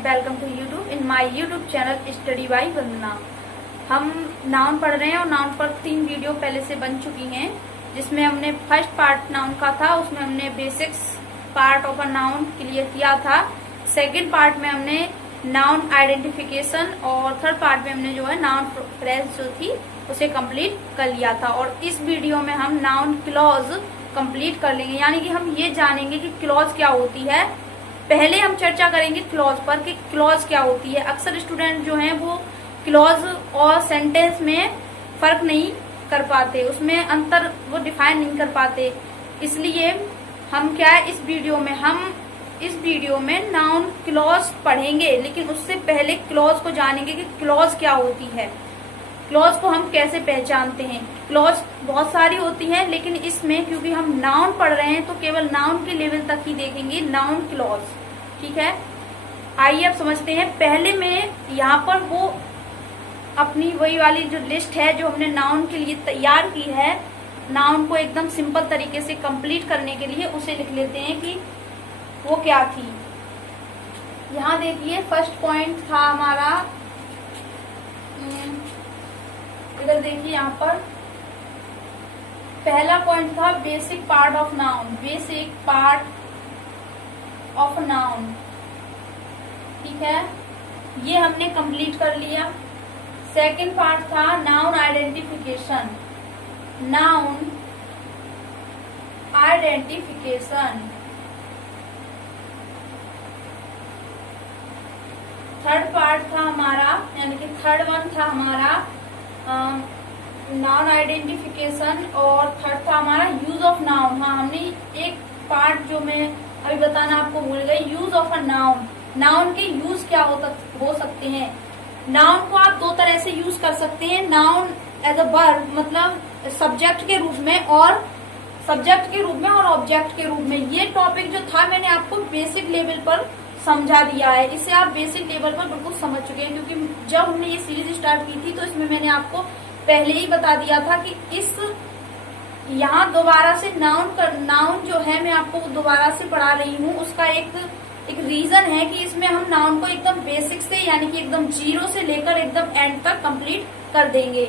And welcome to YouTube in my YouTube channel study by Vandana. हम noun पढ़ रहे हैं और नाउन पर 3 वीडियो पहले से बन चुकी हैं, जिसमें हमने फर्स्ट पार्ट नाउन का था, उसमें हमने basics part of a noun clear किया था। सेकंड पार्ट में हमने नाउन आइडेंटिफिकेशन और थर्ड पार्ट में हमने जो है नाउन फ्रेज जो थी उसे कंप्लीट कर लिया था। और इस वीडियो में हम नाउन क्लॉज कंप्लीट कर लेंगे, यानी कि हम ये जानेंगे कि क्लॉज क्या होती है। पहले हम चर्चा करेंगे क्लॉज पर कि क्लॉज क्या होती है। अक्सर स्टूडेंट जो हैं वो क्लॉज और सेंटेंस में फर्क नहीं कर पाते, उसमें अंतर वो डिफाइन नहीं कर पाते। इसलिए हम क्या है इस वीडियो में नाउन क्लॉज पढ़ेंगे, लेकिन उससे पहले क्लॉज को जानेंगे कि क्लॉज क्या होती है, क्लॉज को हम कैसे पहचानते हैं। क्लॉज बहुत सारी होती हैं, लेकिन इसमें क्योंकि हम नाउन पढ़ रहे हैं तो केवल नाउन के लेवल तक ही देखेंगे नाउन क्लॉज। ठीक है, आइए अब समझते हैं। पहले मैं यहाँ पर वो अपनी वही वाली जो लिस्ट है जो हमने नाउन के लिए तैयार की है, नाउन को एकदम सिंपल तरीके से कंप्लीट करने के लिए उसे लिख लेते हैं कि वो क्या थी। यहाँ देखिए फर्स्ट पॉइंट था हमारा, इधर देखिए यहाँ पर पहला पॉइंट था basic part of noun, basic part of noun. ठीक है, ये हमने कंप्लीट कर लिया। सेकंड पार्ट था noun identification, noun identification. Third part था हमारा, यानी कि थर्ड वन था हमारा नाउन आइडेंटिफिकेशन, और थर्ड था हमारा यूज ऑफ नाउन। हाँ, हमने एक पार्ट जो मैं अभी बताना आपको भूल गई, use of a noun. Noun के यूज क्या हो सकते हैं। नाउन को आप 2 तरह से यूज कर सकते हैं, नाउन एज अ वर्ब मतलब सब्जेक्ट के रूप में, और सब्जेक्ट के रूप में और ऑब्जेक्ट के रूप में। ये टॉपिक जो था मैंने आपको बेसिक लेवल पर समझा दिया है, इसे आप बेसिक लेवल पर बिल्कुल समझ चुके हैं, क्योंकि जब हमने ये सीरीज स्टार्ट की थी तो इसमें मैंने आपको पहले ही बता दिया था कि इस यहाँ दोबारा से नाउन जो है मैं आपको दोबारा से पढ़ा रही हूँ। उसका एक रीजन है कि इसमें हम नाउन को एकदम बेसिक से, यानी कि एकदम 0 से लेकर एकदम एंड तक कंप्लीट कर देंगे।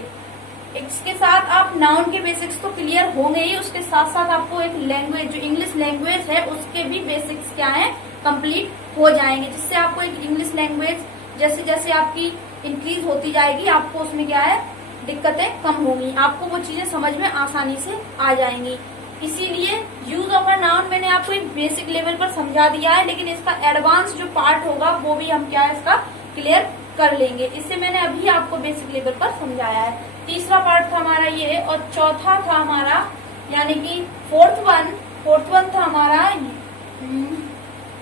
इसके साथ आप नाउन के बेसिक्स तो क्लियर होंगे ही, उसके साथ साथ आपको एक लैंग्वेज जो इंग्लिश लैंग्वेज है उसके भी बेसिक्स क्या है कंप्लीट हो जाएंगे, जिससे आपको एक इंग्लिश लैंग्वेज जैसे जैसे आपकी इंक्रीज होती जाएगी आपको उसमें क्या है दिक्कतें कम होंगी, आपको वो चीजें समझ में आसानी से आ जाएंगी। इसीलिए यूज ऑफ अ नाउन मैंने आपको एक बेसिक लेवल पर समझा दिया है, लेकिन इसका एडवांस जो पार्ट होगा वो भी हम क्या है इसका क्लियर कर लेंगे। इससे मैंने अभी आपको बेसिक लेवल पर समझाया है। तीसरा पार्ट था हमारा ये, और चौथा था हमारा, यानी कि फोर्थ वन था हमारा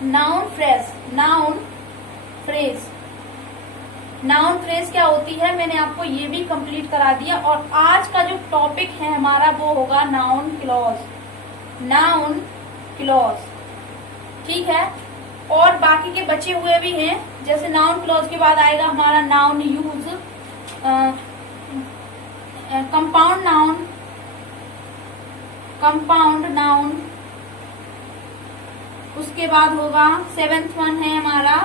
नाउन फ्रेज। नाउन फ्रेज क्या होती है मैंने आपको ये भी कंप्लीट करा दिया। और आज का जो टॉपिक है हमारा वो होगा नाउन क्लॉज। ठीक है, और बाकी के बचे हुए भी हैं, जैसे नाउन क्लॉज के बाद आएगा हमारा नाउन यूज, कंपाउंड नाउन, उसके बाद होगा 7th वन है हमारा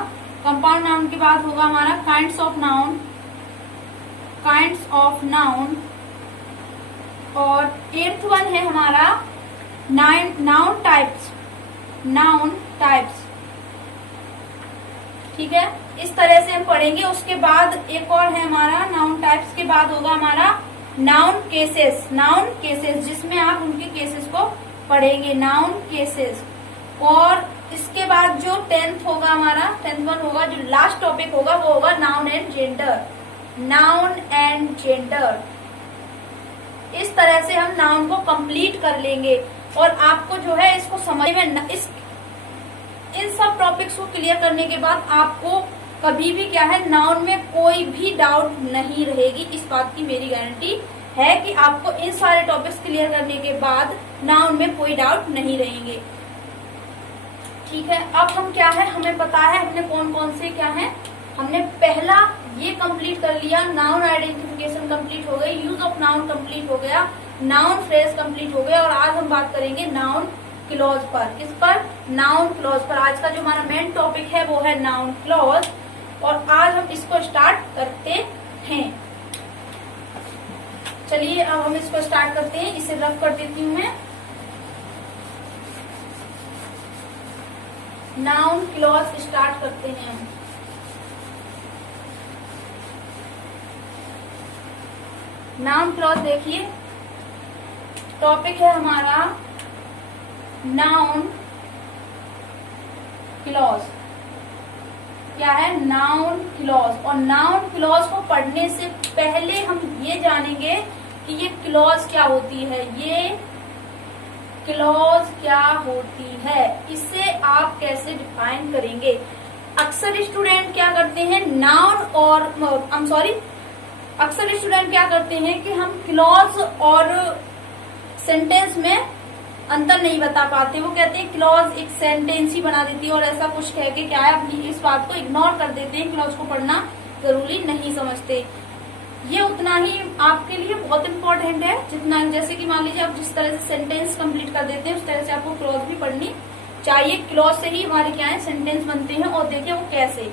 कंपाउंड नाउन के बाद होगा हमारा काइंड्स ऑफ नाउन, और 8th वन है हमारा नाउन टाइप्स। ठीक है, इस तरह से हम पढ़ेंगे। उसके बाद एक और है हमारा नाउन टाइप्स के बाद होगा हमारा नाउन केसेस, जिसमें आप उनके केसेस को पढ़ेंगे, नाउन केसेस। और इसके बाद जो 10th वन होगा, जो लास्ट टॉपिक होगा वो होगा नाउन एंड जेंडर। इस तरह से हम नाउन को कंप्लीट कर लेंगे, और आपको जो है इसको समझ में इन सब टॉपिक्स को क्लियर करने के बाद आपको कभी भी क्या है नाउन में कोई भी डाउट नहीं रहेगी। इस बात की मेरी गारंटी है कि आपको इन सारे टॉपिक्स क्लियर करने के बाद नाउन में कोई डाउट नहीं रहेंगे। ठीक है, अब हम क्या है हमें पता है हमने कौन कौन से क्या है, हमने पहला ये कंप्लीट कर लिया, नाउन आइडेंटिफिकेशन कंप्लीट हो गई, यूज ऑफ नाउन कंप्लीट हो गया, नाउन फ्रेज कंप्लीट हो गया, और आज हम बात करेंगे नाउन क्लॉज पर। किस पर? नाउन क्लॉज पर। आज का जो हमारा मेन टॉपिक है वो है नाउन क्लॉज, और आज हम इसको स्टार्ट करते हैं। चलिए अब हम इसको स्टार्ट करते हैं। इसे रफ कर देती हूँ मैं। नाउन क्लॉज स्टार्ट करते हैं हम। नाउन क्लॉज देखिए, टॉपिक है हमारा नाउन क्लॉज। क्या है? Noun clause. और नाउन क्लॉज को पढ़ने से पहले हम ये जानेंगे कि ये क्लॉज क्या होती है। ये क्लॉज क्या होती है, इसे आप कैसे डिफाइन करेंगे। अक्सर स्टूडेंट क्या करते हैं, नाउन और अक्सर स्टूडेंट क्या करते हैं कि हम क्लॉज और सेंटेंस में अंतर नहीं बता पाते। वो कहते हैं क्लॉज एक सेंटेंस ही बना देती है, और ऐसा कुछ कह के क्या है अपनी इस बात को इग्नोर कर देते हैं। क्लॉज को पढ़ना जरूरी नहीं समझते। ये उतना ही आपके लिए बहुत इंपॉर्टेंट है जितना, जैसे कि मान लीजिए आप जिस तरह से सेंटेंस कंप्लीट कर देते हैं उस तरह से आपको क्लॉज भी पढ़नी चाहिए। क्लॉज से ही हमारे क्या है सेंटेंस बनते हैं। और देखिए वो कैसे।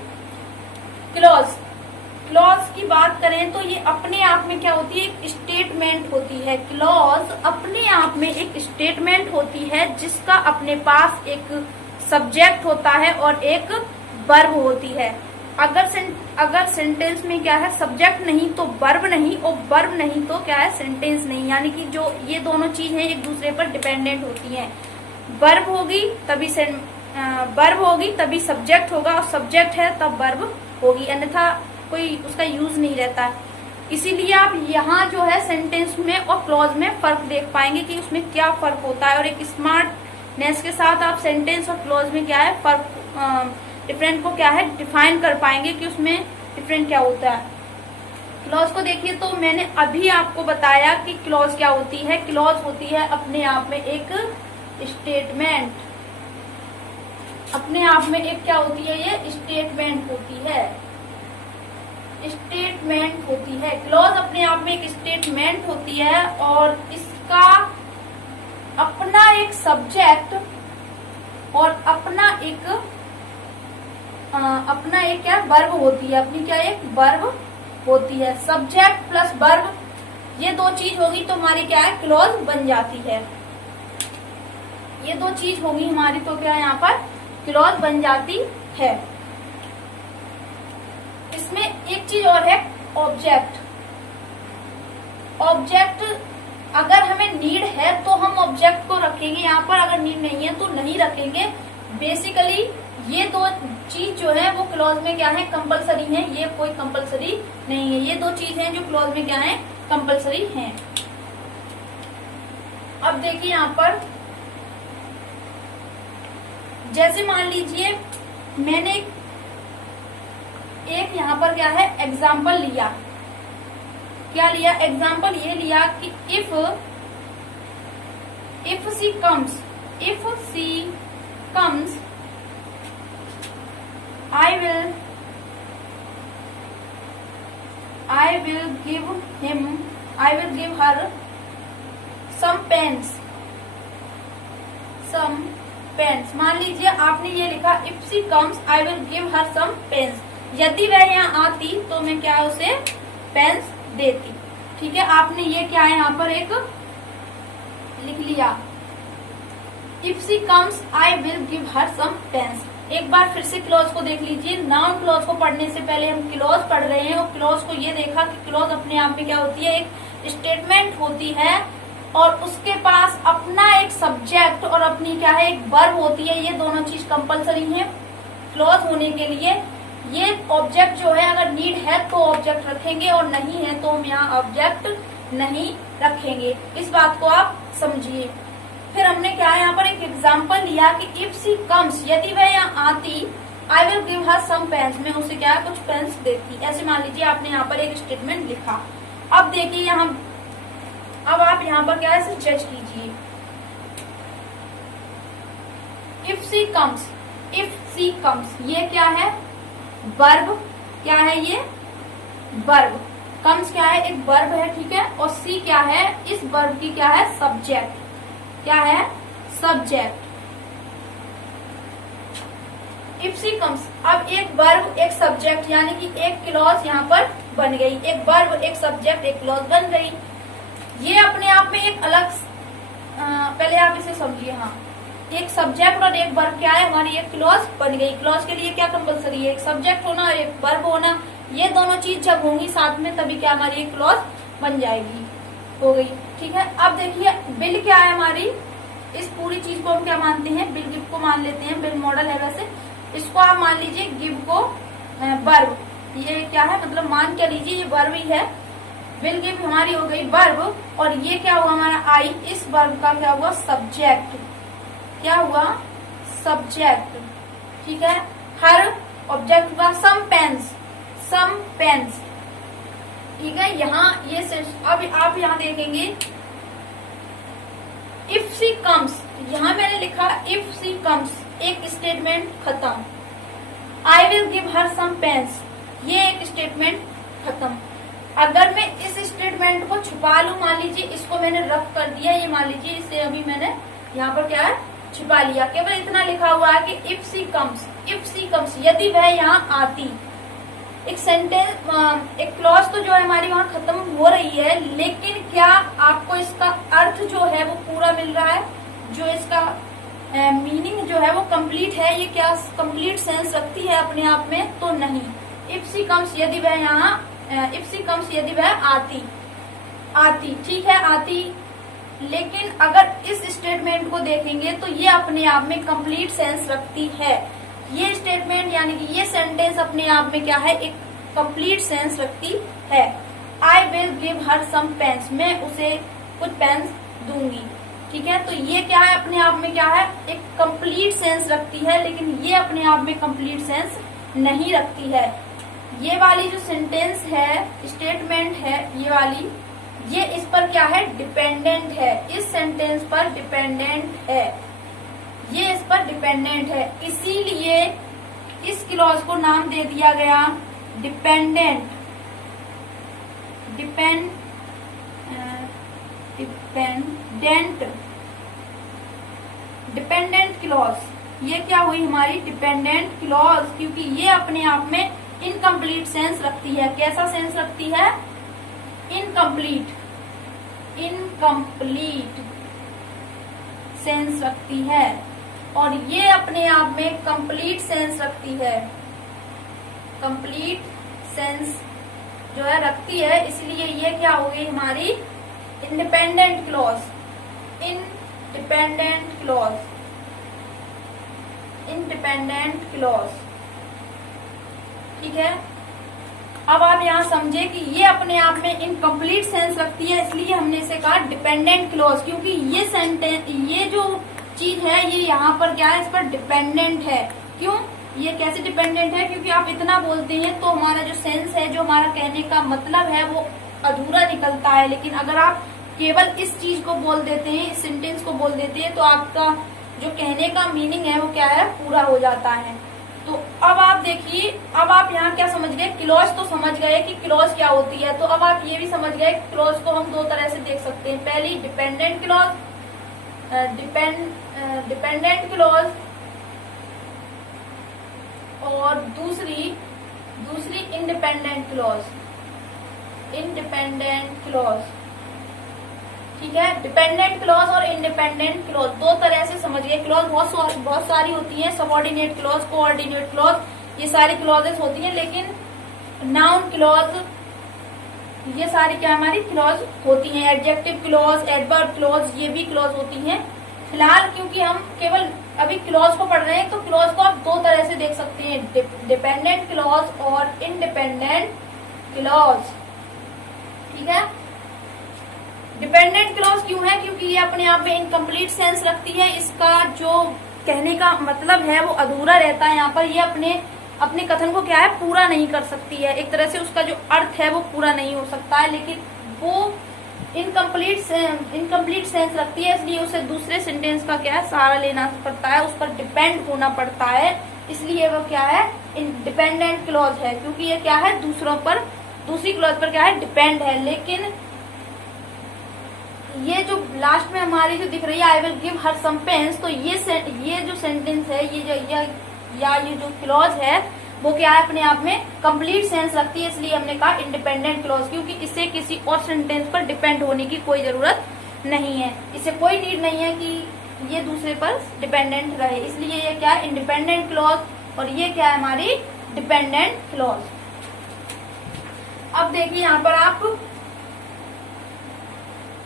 क्लॉज की बात करें तो ये अपने आप में क्या होती है, एक स्टेटमेंट होती है। क्लॉज अपने आप में एक स्टेटमेंट होती है जिसका अपने पास एक सब्जेक्ट होता है और एक वर्ब होती है। अगर सेंटेंस में क्या है, सब्जेक्ट नहीं तो वर्ब नहीं, और वर्ब नहीं तो क्या है सेंटेंस नहीं। यानी कि जो ये दोनों चीज हैं एक दूसरे पर डिपेंडेंट होती हैं। वर्ब होगी तभी सब्जेक्ट होगा, और सब्जेक्ट है तब वर्ब होगी, अन्यथा कोई उसका यूज नहीं रहता। इसीलिए आप यहाँ जो है सेंटेंस में और क्लॉज में फर्क देख पाएंगे कि उसमें क्या फर्क होता है, और एक स्मार्टनेस के साथ आप सेंटेंस और क्लॉज में क्या है फर्क, डिफरेंट को क्या है डिफाइन कर पाएंगे कि उसमें डिफरेंट क्या होता है। क्लॉज को देखिए तो मैंने अभी आपको बताया कि क्लॉज क्या होती है। क्लॉज होती है अपने आप में एक स्टेटमेंट। अपने आप में एक क्या होती है, ये स्टेटमेंट होती है। स्टेटमेंट होती है क्लॉज अपने आप में एक स्टेटमेंट होती है, और इसका अपना एक सब्जेक्ट और अपना एक क्या वर्ब होती है। अपनी क्या एक वर्ब होती है। सब्जेक्ट प्लस वर्ब ये दो चीज होगी तो हमारी क्या है क्लॉज बन जाती है। ये दो चीज होगी हमारी तो क्या यहाँ पर क्लॉज बन जाती है। इसमें एक चीज और है, ऑब्जेक्ट। ऑब्जेक्ट अगर हमें नीड है तो हम ऑब्जेक्ट को रखेंगे यहाँ पर, अगर नीड नहीं है तो नहीं रखेंगे। बेसिकली ये दो चीज जो है वो क्लॉज में क्या है कंपलसरी है, ये कोई कंपलसरी नहीं है। ये दो चीज हैं जो क्लॉज में क्या है कंपलसरी हैं। अब देखिए यहाँ पर जैसे मान लीजिए मैंने एक यहाँ पर क्या है एग्जाम्पल लिया। क्या लिया? एग्जाम्पल ये लिया कि if she comes I will give her some pens। मान लीजिए आपने ये लिखा if she comes I will give her some pens। यदि वह यहाँ आती तो मैं क्या उसे पेन्स देती। ठीक है, आपने ये क्या है यहाँ पर एक लिख लिया, if she comes I will give her some pens। एक बार फिर से क्लॉज को देख लीजिए। नाउन क्लॉज को पढ़ने से पहले हम क्लॉज पढ़ रहे हैं, और क्लॉज को ये देखा कि क्लॉज अपने आप में क्या होती है, एक स्टेटमेंट होती है, और उसके पास अपना एक सब्जेक्ट और अपनी क्या है एक वर्ब होती है। ये दोनों चीज कंपलसरी है क्लॉज होने के लिए। ये ऑब्जेक्ट जो है अगर नीड है तो ऑब्जेक्ट रखेंगे, और नहीं है तो हम यहाँ ऑब्जेक्ट नहीं रखेंगे। इस बात को आप समझिए। फिर हमने क्या है यहाँ पर एक एग्जाम्पल लिया कि इफ सी कम्स, यदि वह यहाँ आती, I will give her some pens, मैं उसे क्या है कुछ पेन्स देती। ऐसे मान लीजिए आपने यहाँ पर एक स्टेटमेंट लिखा। अब देखिए यहाँ, अब आप यहाँ पर क्या है इसे जज कीजिए। इफ सी कम्स ये क्या है वर्ब। क्या है ये वर्ब। कम्स क्या है एक वर्ब है, ठीक है, और सी क्या है इस वर्ब की क्या है सब्जेक्ट। क्या है सब्जेक्ट। इफ सी कम्स, अब एक वर्ब एक सब्जेक्ट यानी कि एक क्लॉज यहाँ पर बन गई, एक वर्ब एक सब्जेक्ट एक क्लॉज बन गई। ये अपने आप में एक अलग, पहले आप इसे समझिए। हाँ, एक सब्जेक्ट और एक वर्ब क्या है, हमारी एक क्लॉज बन गई। क्लॉज के लिए क्या कंपलसरी है, एक सब्जेक्ट होना और एक वर्ब होना। ये दोनों चीज जब होंगी साथ में तभी क्या हमारी एक क्लॉज बन जाएगी, हो गई। ठीक है, अब देखिए बिल क्या है हमारी, इस पूरी चीज को हम क्या मानते हैं, बिल गिव को मान लेते हैं। बिल मॉडल है वैसे, इसको आप मान लीजिए गिव को वर्ब, ये क्या है मतलब मान क्या लीजिए ये वर्ब ही है। विल गिव हमारी हो गई वर्ब और ये क्या हुआ हमारा आई, इस वर्ब का क्या हुआ सब्जेक्ट, क्या हुआ सब्जेक्ट। ठीक है, हर ऑब्जेक्ट का सम पेन्स, सम पेन्स। ठीक है, यहाँ ये अब आप यहाँ देखेंगे इफ सी कम्स, यहाँ मैंने लिखा इफ सी कम्स, एक स्टेटमेंट खत्म। I will give her some pens, ये एक स्टेटमेंट खत्म। अगर मैं इस स्टेटमेंट को छुपा लूं, मान लीजिए इसको मैंने रफ कर दिया, ये मान लीजिए इसे अभी मैंने यहाँ पर क्या है छिपा लिया, केवल इतना लिखा हुआ है कि if she comes, if she comes यदि वह यहाँ आती। एक सेंटेंस, एक क्लॉज तो जो है हमारी वहाँ खत्म हो रही है, लेकिन क्या आपको इसका अर्थ जो है वो पूरा मिल रहा है, जो इसका मीनिंग जो है वो कंप्लीट है, ये क्या कंप्लीट सेंस रखती है अपने आप में, तो नहीं। इफ सी कम्स यदि वह यहाँ, इफ सी कम्स यदि वह आती, आती ठीक है आती, लेकिन अगर इस स्टेटमेंट को देखेंगे तो ये अपने आप में कंप्लीट सेंस रखती है। ये स्टेटमेंट यानी कि ये सेंटेंस अपने आप में क्या है, एक कंप्लीट सेंस रखती है। I will give her some pens, मैं उसे कुछ पेन्स दूंगी। ठीक है, तो ये क्या है अपने आप में क्या है, एक कंप्लीट सेंस रखती है, लेकिन ये अपने आप में कंप्लीट सेंस नहीं रखती है। ये वाली जो सेंटेंस है, स्टेटमेंट है ये वाली, ये इस पर क्या है डिपेंडेंट है, इस सेंटेंस पर डिपेंडेंट है, ये इस पर डिपेंडेंट है। इसीलिए इस क्लॉज को नाम दे दिया गया डिपेंडेंट, डिपेंडेंट, डिपेंडेंट क्लॉज। ये क्या हुई हमारी डिपेंडेंट क्लॉज, क्योंकि ये अपने आप में इनकम्प्लीट सेंस रखती है। कैसा सेंस रखती है, इनकम्प्लीट, इनकम्प्लीट सेंस रखती है, और ये अपने आप में कंप्लीट सेंस रखती है, कंप्लीट सेंस जो है रखती है। इसलिए ये क्या हो गई हमारी independent clause, independent clause, independent clause. ठीक है, अब आप यहाँ समझे कि ये अपने आप में इनकम्प्लीट सेंस रखती है, इसलिए हमने इसे कहा डिपेंडेंट क्लॉज, क्योंकि ये सेंटेंस, ये जो चीज है ये यहाँ पर क्या है, इस पर डिपेंडेंट है। क्यों, ये कैसे डिपेंडेंट है, क्योंकि आप इतना बोलते हैं तो हमारा जो सेंस है, जो हमारा कहने का मतलब है वो अधूरा निकलता है। लेकिन अगर आप केवल इस चीज को बोल देते हैं, इस सेंटेंस को बोल देते हैं, तो आपका जो कहने का मीनिंग है वो क्या है, पूरा हो जाता है। तो अब आप देखिए, अब आप यहाँ क्या समझ गए, क्लॉज तो समझ गए कि क्लॉज क्या होती है, तो अब आप ये भी समझ गए क्लॉज को हम दो तरह से देख सकते हैं। पहली डिपेंडेंट क्लॉज, डिपेंडेंट क्लॉज, और दूसरी इंडिपेंडेंट क्लॉज, इंडिपेंडेंट क्लॉज। ठीक है, डिपेंडेंट क्लॉज और इंडिपेंडेंट क्लॉज दो तरह से समझ गए। क्लॉज बहुत सारी होती हैं, सबऑर्डिनेट क्लॉज, कोऑर्डिनेट क्लॉज, ये सारी क्लॉजेस होती हैं। लेकिन नाउन क्लॉज, ये सारी क्या हमारी क्लॉज होती हैं। एडजेक्टिव क्लॉज, एडवर्ब क्लॉज, ये भी क्लॉज होती हैं। फिलहाल क्योंकि हम केवल अभी क्लॉज को पढ़ रहे हैं, तो क्लॉज को आप दो तरह से देख सकते हैं, डिपेंडेंट क्लॉज और इंडिपेंडेंट क्लॉज। ठीक है, डिपेंडेंट क्लॉज क्यों है, क्योंकि ये अपने आप में इनकम्प्लीट सेंस रखती है, इसका जो कहने का मतलब है वो अधूरा रहता है। यहाँ पर ये अपने कथन को क्या है, पूरा नहीं कर सकती है, एक तरह से उसका जो अर्थ है वो पूरा नहीं हो सकता है, लेकिन वो इनकम्प्लीट सेंस रखती है, इसलिए उसे दूसरे सेंटेंस का क्या है सहारा लेना पड़ता है, उस पर डिपेंड होना पड़ता है, इसलिए वो क्या है डिपेंडेंट क्लॉज है, क्योंकि ये क्या है दूसरों पर, दूसरी क्लॉज पर क्या है डिपेंड है। लेकिन ये जो लास्ट में हमारी जो दिख रही है I will give her some pens, तो ये जो सेंटेंस है, ये जो क्लॉज है वो क्या है, अपने आप में कंप्लीट सेंस रखती है, इसलिए हमने कहा इंडिपेंडेंट क्लॉज, क्योंकि इसे किसी और सेंटेंस पर डिपेंड होने की कोई जरूरत नहीं है, इसे कोई नीड नहीं है कि ये दूसरे पर डिपेंडेंट रहे, इसलिए ये क्या है, इंडिपेंडेंट क्लॉज, और ये क्या है, हमारी डिपेंडेंट क्लॉज। अब देखिए यहाँ पर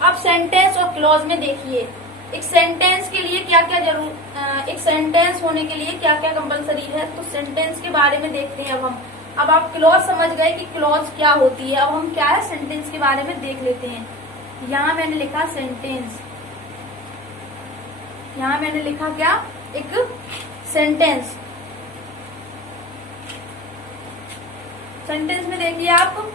आप सेंटेंस और क्लॉज में देखिए एक सेंटेंस के लिए क्या क्या एक सेंटेंस होने के लिए क्या क्या कंपलसरी है, तो सेंटेंस के बारे में देखते हैं अब आप क्लॉज समझ गए कि क्लॉज क्या होती है, अब हम क्या है सेंटेंस के बारे में देख लेते हैं। यहाँ मैंने लिखा सेंटेंस, यहाँ मैंने लिखा क्या, एक सेंटेंस। सेंटेंस में देखिए आप,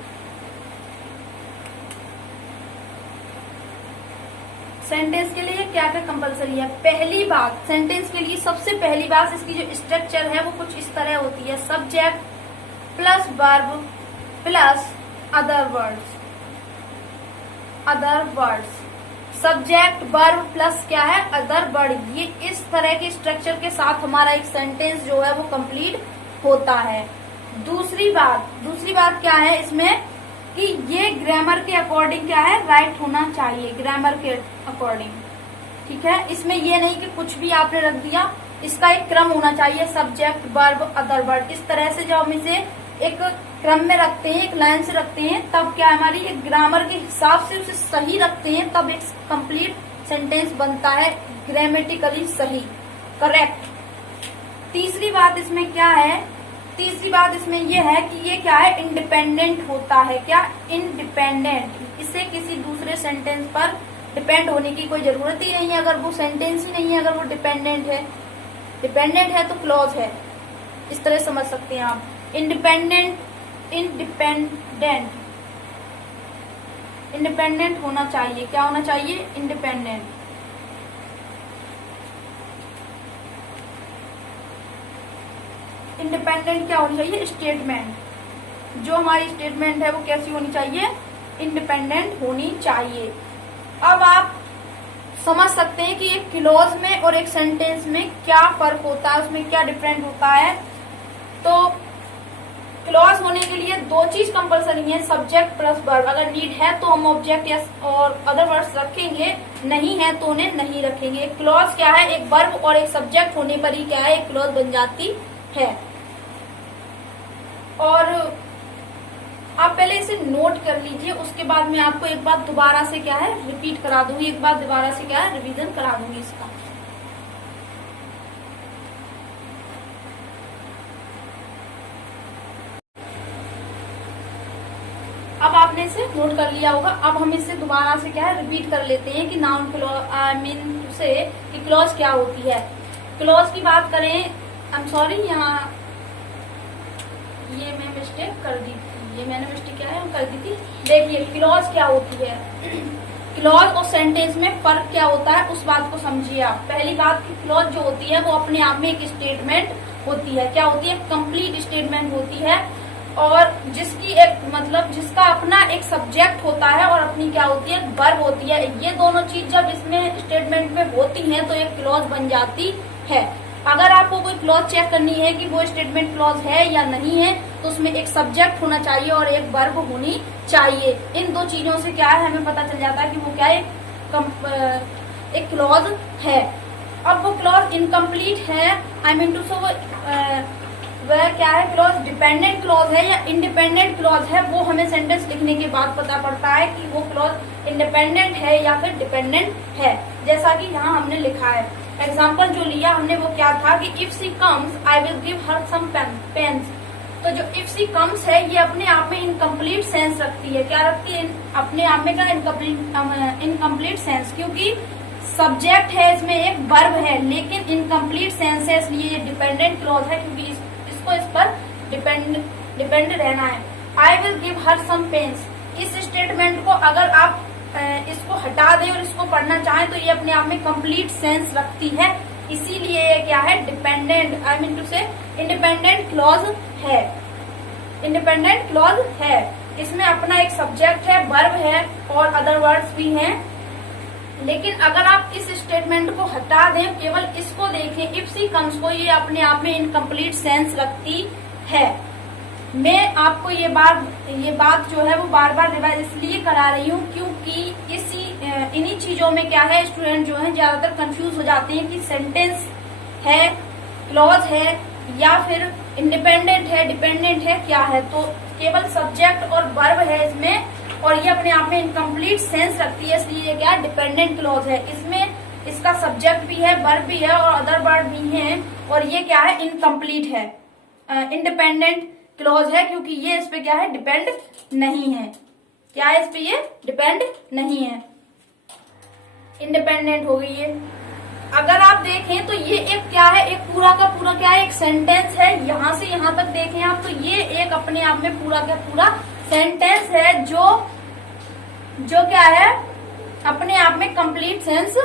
सेंटेंस के लिए क्या क्या कंपलसरी है। पहली बात, सेंटेंस के लिए सबसे पहली बात, इसकी जो स्ट्रक्चर है वो कुछ इस तरह होती है, subject plus verb plus other words, subject verb plus क्या है, अदर वर्ड, ये इस तरह के स्ट्रक्चर के साथ हमारा एक सेंटेंस जो है वो कंप्लीट होता है। दूसरी बात क्या है इसमें कि ये ग्रामर के अकॉर्डिंग क्या है, राइट होना चाहिए, ग्रामर के अकॉर्डिंग, ठीक है। इसमें ये नहीं कि कुछ भी आपने रख दिया, इसका एक क्रम होना चाहिए, सब्जेक्ट वर्ब अदर वर्ड, इस तरह से जब हम इसे एक क्रम में रखते हैं, एक लाइन से रखते हैं, तब क्या हमारी एक ग्रामर के हिसाब से उसे सही रखते हैं, तब एक कंप्लीट सेंटेंस बनता है, ग्रामेटिकली सही, करेक्ट। तीसरी बात इसमें क्या है, तीसरी बात इसमें यह है कि ये क्या है, इंडिपेंडेंट होता है, क्या, इंडिपेंडेंट, इसे किसी दूसरे सेंटेंस पर डिपेंड होने की कोई जरूरत ही नहीं है, अगर वो सेंटेंस ही नहीं है, अगर वो डिपेंडेंट है तो क्लॉज है, इस तरह समझ सकते हैं आप। इंडिपेंडेंट होना चाहिए, क्या होना चाहिए, इंडिपेंडेंट। इंडिपेंडेंट क्या होनी चाहिए, स्टेटमेंट, जो हमारी स्टेटमेंट है वो कैसी होनी चाहिए, इंडिपेंडेंट होनी चाहिए। अब आप समझ सकते हैं कि एक क्लॉज में और एक सेंटेंस में क्या फर्क होता है, उसमें क्या डिफरेंट होता है। तो क्लॉज होने के लिए दो चीज कंपलसरी है, सब्जेक्ट प्लस वर्ब, अगर नीड है तो हम ऑब्जेक्ट या और अदर वर्ड्स रखेंगे, नहीं है तो उन्हें नहीं रखेंगे। क्लॉज क्या है, एक वर्ब और एक सब्जेक्ट होने पर ही क्या है, एक क्लॉज बन जाती है। और आप पहले इसे नोट कर लीजिए, उसके बाद मैं आपको एक बात दोबारा से क्या है, रिपीट करा दूंगी, एक बार दोबारा से क्या है, रिवीजन करा दूंगी इसका। अब आपने इसे नोट कर लिया होगा, अब हम इसे दोबारा से क्या है, रिपीट कर लेते हैं कि नाउन क्लॉज, आई मीन से कि क्लॉज क्या होती है। क्लॉज की बात करें, आई एम सॉरी, यहाँ ये मैं मिस्टेक कर दी थी, ये मैंने मिस्टेक क्या है कर दी थी। देखिए क्लॉज क्या होती है, क्लॉज और सेंटेंस में फर्क क्या होता है, उस बात को समझिए आप। पहली बात कि क्लॉज जो होती है वो अपने आप में एक स्टेटमेंट होती है, क्या होती है, कंप्लीट स्टेटमेंट होती है, और जिसकी एक मतलब जिसका अपना एक सब्जेक्ट होता है और अपनी क्या होती है, वर्ब होती है। ये दोनों चीज जब इसमें स्टेटमेंट में होती हैं तो एक क्लॉज बन जाती है। अगर आपको कोई क्लॉज चेक करनी है कि वो स्टेटमेंट क्लॉज है या नहीं है, तो उसमें एक सब्जेक्ट होना चाहिए और एक वर्ब होनी चाहिए। इन दो चीजों से क्या है, हमें पता चल जाता है कि वो क्या है, एक क्लॉज है। अब वो क्लॉज इनकम्प्लीट है, आई मीन टू सो वह क्या है, क्लॉज डिपेंडेंट क्लॉज है या इंडिपेंडेंट क्लॉज है, वो हमें सेंटेंस लिखने के बाद पता पड़ता है कि वो क्लॉज इंडिपेंडेंट है या फिर डिपेंडेंट है। जैसा कि यहाँ हमने लिखा है, एग्जाम्पल जो लिया हमने वो क्या था कि if she comes I will give her some pens. तो जो इफ शी कम्स है ये अपने आप में इनकम्प्लीट सेंस रखती है, क्या रखती है, अपने आप में क्या, इनकम्प्लीट सेंस, क्योंकि सब्जेक्ट है, इसमें एक वर्ब है, लेकिन इनकम्प्लीट सेंस है, इसलिए ये डिपेंडेंट क्लॉज है, क्योंकि इसको इस पर डिपेंड रहना है। I will give her some pens, इस स्टेटमेंट को अगर आप इसको हटा दें और इसको पढ़ना चाहें तो ये अपने आप में कंप्लीट सेंस रखती है, इसीलिए ये क्या है, डिपेंडेंट, आई मीन टू से इंडिपेंडेंट क्लॉज है। इंडिपेंडेंट क्लॉज है, इसमें अपना एक सब्जेक्ट है, वर्ब है और अदर वर्ड्स भी हैं, लेकिन अगर आप इस स्टेटमेंट को हटा दें, केवल इसको देखें, इफ सी कम्स को, ये अपने आप में इनकम्प्लीट सेंस रखती है। मैं आपको ये बात जो है वो बार बार रिवाइज इसलिए करा रही हूँ क्योंकि इन्हीं चीजों में क्या है, स्टूडेंट जो है ज्यादातर कंफ्यूज हो जाते हैं कि सेंटेंस है, क्लॉज है, या फिर इंडिपेंडेंट है, डिपेंडेंट है, क्या है। तो केवल सब्जेक्ट और वर्ब है इसमें, और ये अपने आप में इनकम्प्लीट सेंस रखती है, इसलिए ये क्या है, डिपेंडेंट क्लॉज है। इसमें इसका सब्जेक्ट भी है, वर्ब भी है और अदर वर्ड भी है, और ये क्या है, इनकम्प्लीट है, इंडिपेंडेंट क्लॉज है, क्योंकि ये इस पे क्या है, डिपेंड नहीं है। क्या है, इस पे ये डिपेंड नहीं है, इंडिपेंडेंट हो गई ये। अगर आप देखें तो ये एक क्या है, एक पूरा का पूरा क्या है, एक सेंटेंस है। यहां से यहां तक देखें आप तो ये एक अपने आप में पूरा का पूरा सेंटेंस है जो क्या है, अपने आप में कंप्लीट सेंस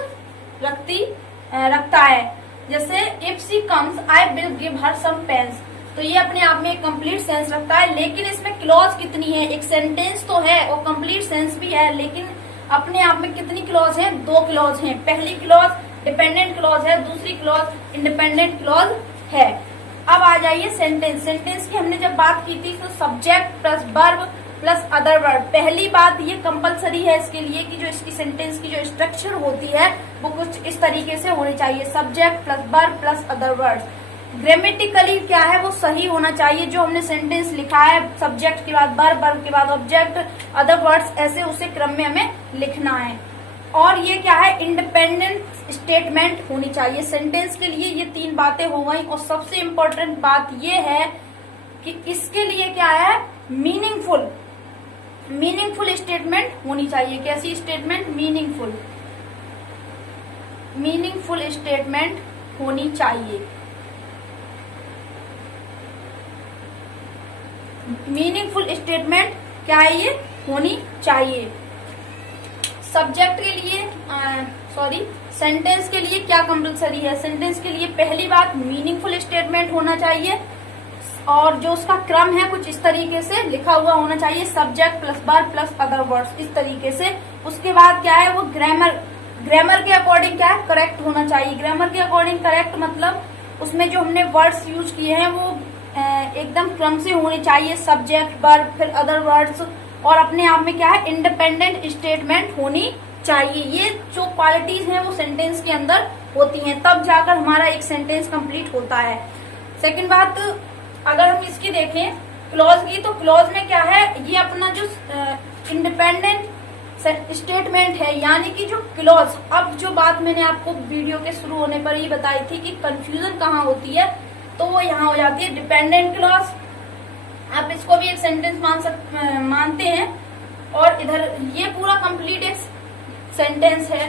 रखता है। जैसे if she comes I will give her some pens, तो ये अपने आप में एक कंप्लीट सेंस रखता है। लेकिन इसमें क्लॉज कितनी है, एक सेंटेंस तो है और कंप्लीट सेंस भी है, लेकिन अपने आप में कितनी क्लॉज है, 2 क्लॉज हैं। पहली क्लॉज डिपेंडेंट क्लॉज है, दूसरी क्लॉज इंडिपेंडेंट क्लॉज है। अब आ जाइए सेंटेंस। सेंटेंस की हमने जब बात की थी तो subject plus verb plus other word. पहली बात ये कंपलसरी है इसके लिए कि जो इसकी सेंटेंस की जो स्ट्रक्चर होती है वो कुछ इस तरीके से होनी चाहिए, subject plus verb plus other word. Grammatically क्या है, वो सही होना चाहिए। जो हमने सेंटेंस लिखा है, सब्जेक्ट के बाद वर्ब, वर्ब के बाद ऑब्जेक्ट, अदर वर्ड्स, ऐसे उसे क्रम में हमें लिखना है। और ये क्या है, इंडिपेंडेंट स्टेटमेंट होनी चाहिए सेंटेंस के लिए। ये 3 बातें हो गई। और सबसे इम्पोर्टेंट बात ये है कि इसके लिए क्या है, मीनिंगफुल स्टेटमेंट होनी चाहिए। कैसी स्टेटमेंट, मीनिंगफुल स्टेटमेंट होनी चाहिए। मीनिंगफुल स्टेटमेंट क्या है, ये होनी चाहिए। सब्जेक्ट के लिए सेंटेंस के लिए क्या कंपलसरी है, सेंटेंस के लिए पहली बात मीनिंगफुल स्टेटमेंट होना चाहिए, और जो उसका क्रम है कुछ इस तरीके से लिखा हुआ होना चाहिए, subject plus verb plus other words, इस तरीके से। उसके बाद क्या है, वो ग्रामर के अकॉर्डिंग क्या है, करेक्ट होना चाहिए। ग्रामर के अकॉर्डिंग करेक्ट मतलब उसमें जो हमने वर्ड्स यूज किए हैं वो एकदम क्रम से होने चाहिए, सब्जेक्ट वर्ब फिर अदर वर्ड्स, और अपने आप में क्या है, इंडिपेंडेंट स्टेटमेंट होनी चाहिए। ये जो क्वालिटीज हैं वो सेंटेंस के अंदर होती हैं, तब जाकर हमारा एक सेंटेंस कंप्लीट होता है। सेकंड बात, अगर हम इसकी देखें क्लॉज की, तो क्लॉज में क्या है, ये अपना जो इंडिपेंडेंट स्टेटमेंट है, यानी कि जो क्लॉज, अब जो बात मैंने आपको वीडियो के शुरू होने पर ही बताई थी कि कंफ्यूजन कहाँ होती है, तो वो यहाँ हो जाती है डिपेंडेंट क्लॉज। आप इसको भी एक सेंटेंस मानते हैं, और इधर ये पूरा कंप्लीट एक सेंटेंस है।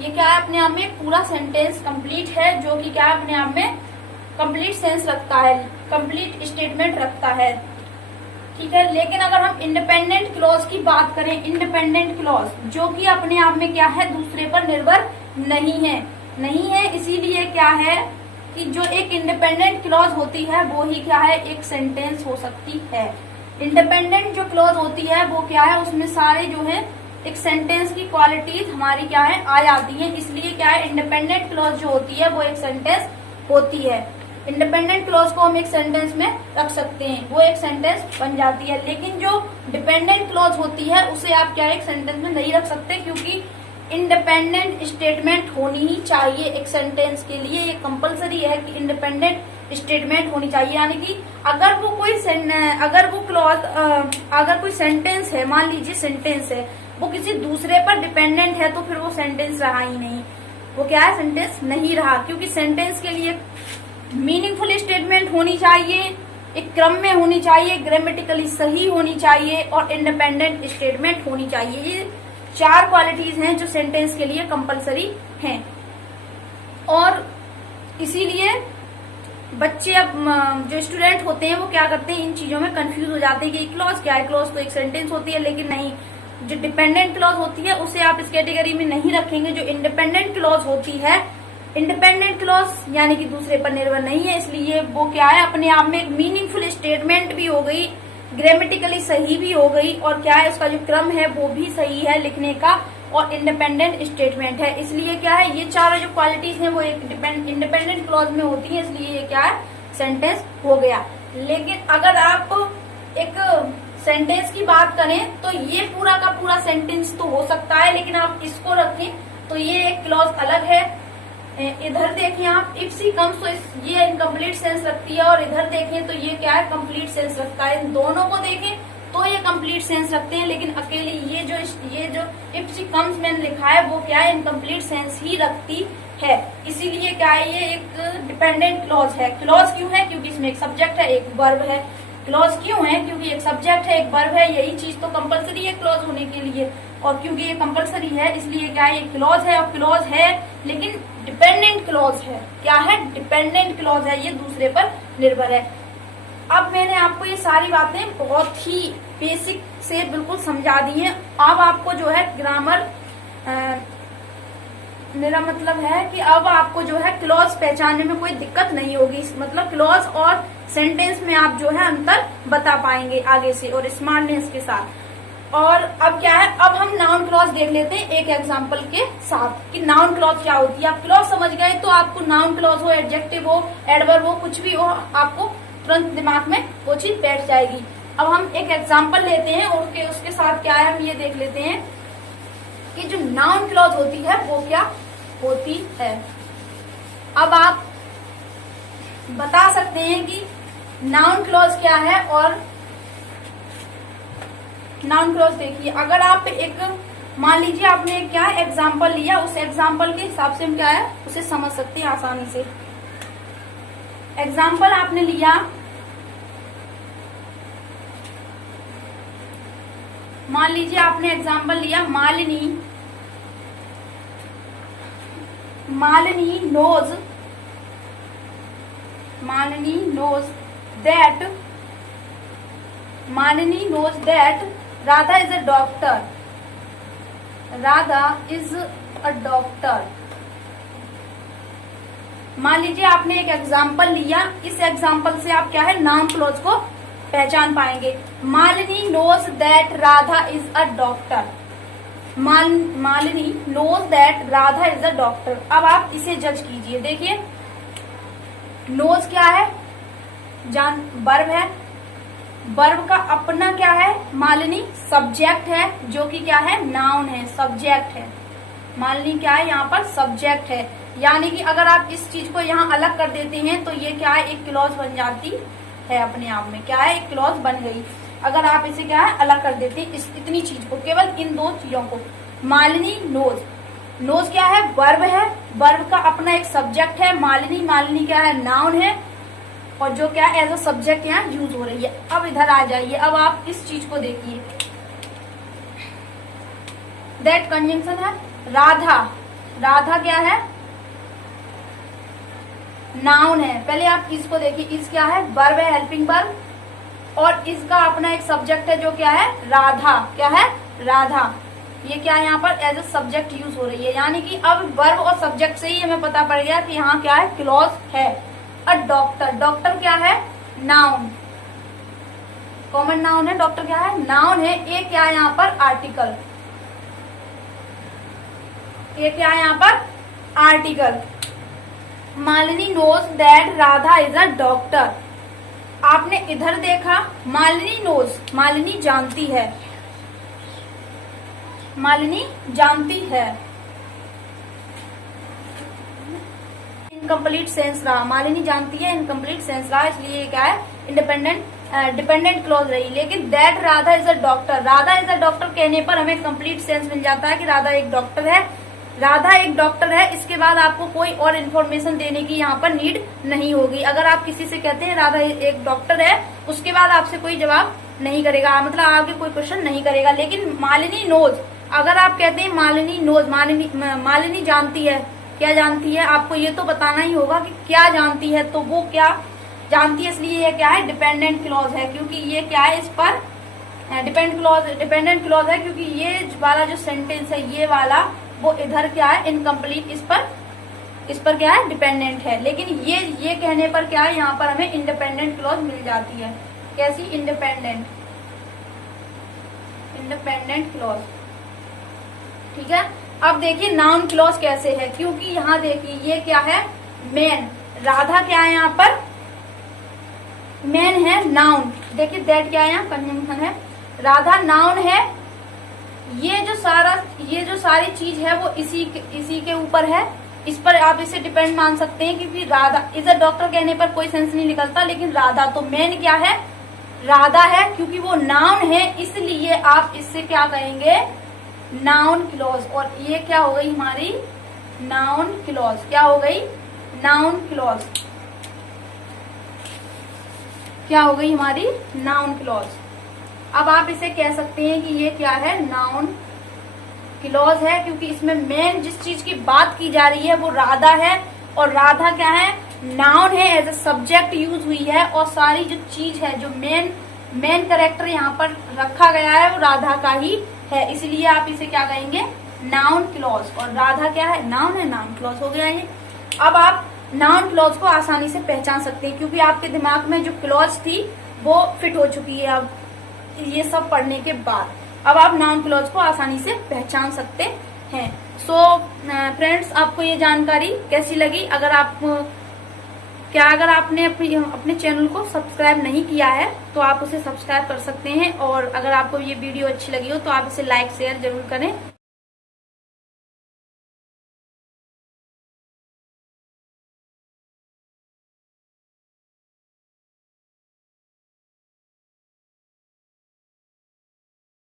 ये क्या है, अपने आप में पूरा सेंटेंस कंप्लीट है, जो कि क्या है, अपने आप में कंप्लीट सेंस रखता है, कंप्लीट स्टेटमेंट रखता है। ठीक है, लेकिन अगर हम इंडिपेंडेंट क्लॉज की बात करें, इंडिपेंडेंट क्लॉज जो कि अपने आप में क्या है, दूसरे पर निर्भर नहीं है, इसीलिए क्या है कि जो एक इंडिपेंडेंट क्लॉज होती है वो ही क्या है, एक सेंटेंस हो सकती है। इंडिपेंडेंट जो क्लॉज होती है वो क्या है, उसमें सारे जो है एक सेंटेंस की क्वालिटीज हमारी क्या है, आ जाती है, इसलिए क्या है, इंडिपेंडेंट क्लॉज जो होती है वो एक सेंटेंस होती है। इंडिपेंडेंट क्लॉज को हम एक सेंटेंस में रख सकते हैं, वो एक सेंटेंस बन जाती है। लेकिन जो डिपेंडेंट क्लॉज होती है उसे आप क्या एक सेंटेंस में नहीं रख सकते, क्योंकि इंडिपेंडेंट स्टेटमेंट होनी ही चाहिए एक सेंटेंस के लिए। ये कंपलसरी है कि इंडिपेंडेंट स्टेटमेंट होनी चाहिए, यानी कि अगर कोई सेंटेंस है, मान लीजिए सेंटेंस है, वो किसी दूसरे पर डिपेंडेंट है, तो फिर वो सेंटेंस रहा ही नहीं, वो क्या है, सेंटेंस नहीं रहा। क्योंकि सेंटेंस के लिए मीनिंगफुल स्टेटमेंट होनी चाहिए, एक क्रम में होनी चाहिए, ग्रामेटिकली सही होनी चाहिए, और इंडिपेंडेंट स्टेटमेंट होनी चाहिए। ये 4 क्वालिटीज हैं जो सेंटेंस के लिए कंपलसरी हैं। और इसीलिए बच्चे, अब जो स्टूडेंट होते हैं वो क्या करते हैं, इन चीजों में कंफ्यूज हो जाते हैं कि क्लॉज क्या है। क्लॉज तो एक सेंटेंस होती है, लेकिन नहीं, जो डिपेंडेंट क्लॉज होती है उसे आप इस कैटेगरी में नहीं रखेंगे। जो इंडिपेंडेंट क्लॉज होती है, इंडिपेंडेंट क्लॉज यानी कि दूसरे पर निर्भर नहीं है, इसलिए वो क्या है, अपने आप में एक मीनिंगफुल स्टेटमेंट भी हो गई, ग्रामेटिकली सही भी हो गई, और क्या है, उसका जो क्रम है वो भी सही है लिखने का, और इंडिपेंडेंट स्टेटमेंट है। इसलिए क्या है, ये चारों जो क्वालिटीज हैं वो एक इंडिपेंडेंट क्लॉज में होती है, इसलिए ये क्या है, सेंटेंस हो गया। लेकिन अगर आप एक सेंटेंस की बात करें तो ये पूरा का पूरा सेंटेंस तो हो सकता है, लेकिन आप इसको रखें तो ये एक क्लॉज अलग है। इधर देखिए आप, इफ सी कम्स, तो ये इनकम्प्लीट सेंस रखती है, और इधर देखें तो ये क्या है, कंप्लीट सेंस रखता है। इन दोनों को देखें तो ये कंप्लीट सेंस रखते हैं, लेकिन अकेले ये जो इफ सी कम्स मैंने लिखा है वो क्या है, इनकम्प्लीट सेंस ही रखती है। इसीलिए क्या है, ये एक डिपेंडेंट क्लॉज है। क्लॉज क्यों है, क्योंकि इसमें एक सब्जेक्ट है, एक वर्ब है। क्लॉज क्यों है, क्योंकि एक सब्जेक्ट है, एक वर्ब है। यही चीज तो कंपलसरी है क्लॉज होने के लिए, और क्योंकि ये कंपलसरी है इसलिए क्या है, ये क्लॉज है। और क्लॉज है लेकिन डिपेंडेंट क्लॉज है। क्या है, डिपेंडेंट क्लॉज है, ये दूसरे पर निर्भर है। अब मैंने आपको ये सारी बातें बहुत ही बेसिक से बिल्कुल समझा दी हैं। अब आपको जो है ग्रामर, मेरा मतलब है कि अब आपको जो है क्लॉज पहचानने में कोई दिक्कत नहीं होगी। मतलब क्लॉज और सेंटेंस में आप जो है अंतर बता पाएंगे आगे से, और स्मार्टनेस के साथ। और अब क्या है, अब हम नाउन क्लॉज देख लेते हैं एक एग्जांपल के साथ कि नाउन क्लॉज क्या होती है। आप क्लॉज समझ गए तो आपको नाउन क्लॉज हो, एडजेक्टिव हो, एडवर्ब हो, कुछ भी हो, आपको तुरंत दिमाग में वो चीज बैठ जाएगी। अब हम एक एग्जांपल लेते हैं और उसके साथ क्या है, हम ये देख लेते हैं कि जो नाउन क्लॉज होती है वो क्या होती है। अब आप बता सकते हैं कि नाउन क्लॉज क्या है। और नाउन क्लॉज देखिए, अगर आप एक, मान लीजिए आपने क्या एग्जांपल लिया, उस एग्जांपल के हिसाब से हम क्या है उसे समझ सकते हैं आसानी से। एग्जांपल आपने लिया, मान लीजिए आपने एग्जांपल लिया Malini knows that Radha is a doctor. मान लीजिए आपने एक एग्जाम्पल लिया, इस एग्जाम्पल से आप क्या है नाउन क्लॉज को पहचान पाएंगे। Malini knows that Radha is a doctor. Malini knows that Radha is a doctor. अब आप इसे जज कीजिए। देखिए नोज क्या है, वर्ब है। वर्ब का अपना क्या है, मालिनी सब्जेक्ट है, जो कि क्या है नाउन है, सब्जेक्ट है। मालिनी क्या है, यहाँ पर सब्जेक्ट है। यानी कि अगर आप इस चीज को यहाँ अलग कर देते हैं तो ये क्या है, एक क्लॉज बन जाती है अपने आप में। क्या है, एक क्लॉज बन गई। अगर आप इसे क्या है अलग कर देते हैं, इतनी चीज को, केवल इन दो चीजों को। मालिनी नोज क्या है, वर्ब है। वर्ब का अपना एक सब्जेक्ट है। मालिनी क्या है, नाउन है, और जो क्या एज अ सब्जेक्ट यहाँ यूज हो रही है। अब इधर आ जाइए, अब आप इस चीज को देखिए। दैट कंजंक्शन है। राधा क्या है, नाउन है। पहले आप इसको देखिए, इस क्या है, वर्ब है, हेल्पिंग वर्ब, और इसका अपना एक सब्जेक्ट है जो क्या है राधा। क्या है, राधा। ये क्या है, यहाँ पर एज अ सब्जेक्ट यूज हो रही है। यानी कि अब वर्ब और सब्जेक्ट से ही हमें पता पड़ गया कि यहाँ क्या है, क्लॉज है। अ डॉक्टर क्या है, नाउन, कॉमन नाउन है। डॉक्टर क्या है, नाउन है। ए क्या है यहाँ पर, आर्टिकल। ये क्या है यहाँ पर, article. Malini knows that Radha is a doctor. आपने इधर देखा, मालिनी जानती है। इनकम्प्लीट सेंस रहा, मालिनी जानती है, इनकम्प्लीट सेंस रहा, इसलिए क्या है डिपेंडेंट क्लॉज रही। लेकिन that Radha is a doctor कहने पर हमें कंप्लीट सेंस मिल जाता है कि राधा एक डॉक्टर है। इसके बाद आपको कोई और इन्फॉर्मेशन देने की यहाँ पर नीड नहीं होगी। अगर आप किसी से कहते हैं राधा एक डॉक्टर है, उसके बाद आपसे कोई जवाब नहीं करेगा, मतलब आगे कोई क्वेश्चन नहीं करेगा। लेकिन मालिनी नोज, अगर आप कहते हैं मालिनी जानती है, क्या जानती है, आपको ये तो बताना ही होगा कि क्या जानती है, तो वो क्या जानती है, इसलिए ये क्या है, डिपेंडेंट क्लॉज है। क्योंकि ये क्या है, इस पर डिपेंडेंट क्लॉज है, क्योंकि ये वाला जो सेंटेंस है, ये वाला, वो इधर क्या है, इनकम्प्लीट, इस पर क्या है, डिपेंडेंट है। लेकिन ये कहने पर क्या है, यहाँ पर हमें इंडिपेंडेंट क्लॉज मिल जाती है। कैसी, इंडिपेंडेंट क्लॉज। ठीक है। अब देखिए नाउन क्लॉज कैसे है, क्योंकि यहाँ देखिए ये क्या है, मैन, राधा क्या है यहाँ पर, मैन है, नाउन, देखिए दैट क्या है यहाँ कंजंक्शन है, राधा नाउन है, ये जो सारी चीज है वो इसी के ऊपर है, इस पर आप इसे डिपेंड मान सकते हैं, क्योंकि राधा इज अ डॉक्टर कहने पर कोई सेंस नहीं निकलता, लेकिन राधा तो मेन क्या है, राधा है, क्योंकि वो नाउन है, इसलिए आप इससे क्या कहेंगे, नाउन क्लॉज। और ये क्या हो गई हमारी नाउन क्लॉज, क्या हो गई नाउन क्लॉज, क्या हो गई हमारी नाउन क्लॉज। अब आप इसे कह सकते हैं कि ये क्या है, नाउन क्लॉज है, क्योंकि इसमें मेन जिस चीज की बात की जा रही है वो राधा है, और राधा क्या है, नाउन है, एज ए सब्जेक्ट यूज हुई है, और सारी जो चीज है, जो मेन कैरेक्टर यहाँ पर रखा गया है वो राधा का ही है, इसलिए आप इसे क्या कहेंगे, नाउन क्लॉज। और राधा क्या है, नाउन है, नाउन क्लॉज हो गया ये। अब आप नाउन क्लॉज को आसानी से पहचान सकते हैं, क्योंकि आपके दिमाग में जो क्लॉज थी वो फिट हो चुकी है अब ये सब पढ़ने के बाद। अब आप नाउन क्लॉज को आसानी से पहचान सकते हैं। सो फ्रेंड्स, आपको ये जानकारी कैसी लगी? अगर आपने अपने चैनल को सब्सक्राइब नहीं किया है तो आप उसे सब्सक्राइब कर सकते हैं, और अगर आपको ये वीडियो अच्छी लगी हो तो आप इसे लाइक शेयर जरूर करें।